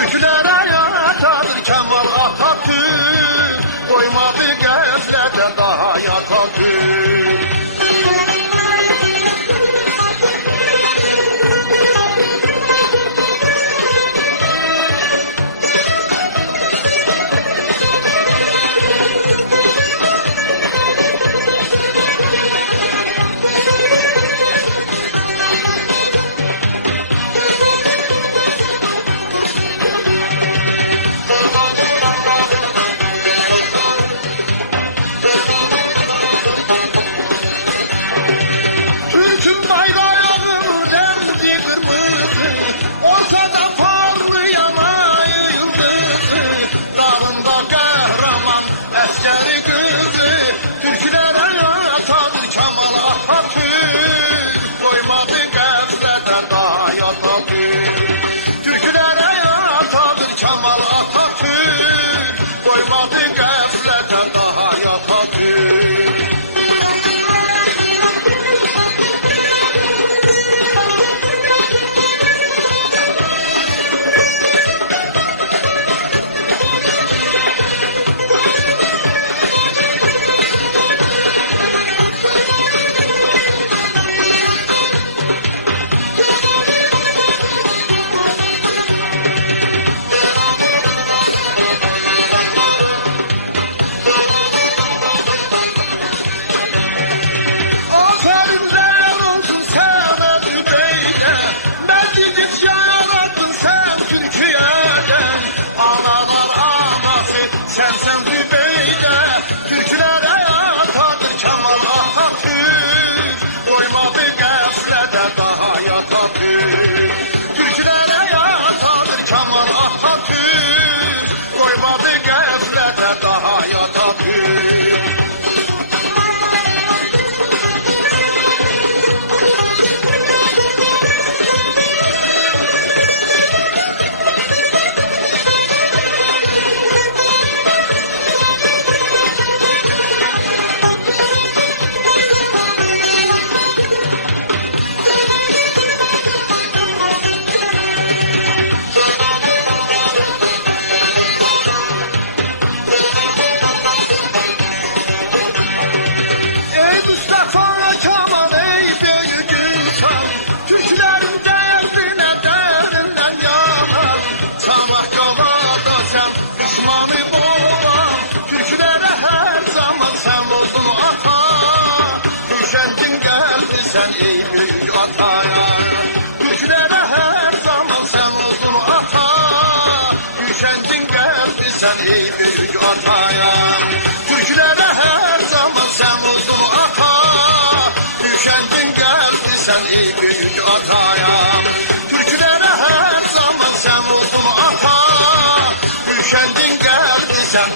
Türkülere yatadır Kemal Atatürk, koymadı gözlerde daha Atatürk. Türkülere yatadır Kemal Atatürk, koymadı qəflətə daha Atatürk. Sen Dübeyde, Türkülere yatadır Kemal Atatürk, koymadı qəflətə daha Atatürk. Türkülere yatadır Kemal Atatürk, koymadı qəflətə daha Atatürk. Sen ey büyük ataya, Türkülere her zaman sen oldun ata. Üşendin geldi sen ey büyük ataya, Türkülere her zaman sen oldun ata. Üşendin geldi sen ey büyük ataya, Türkülere her zaman sen oldun ata. Üşendin geldi sen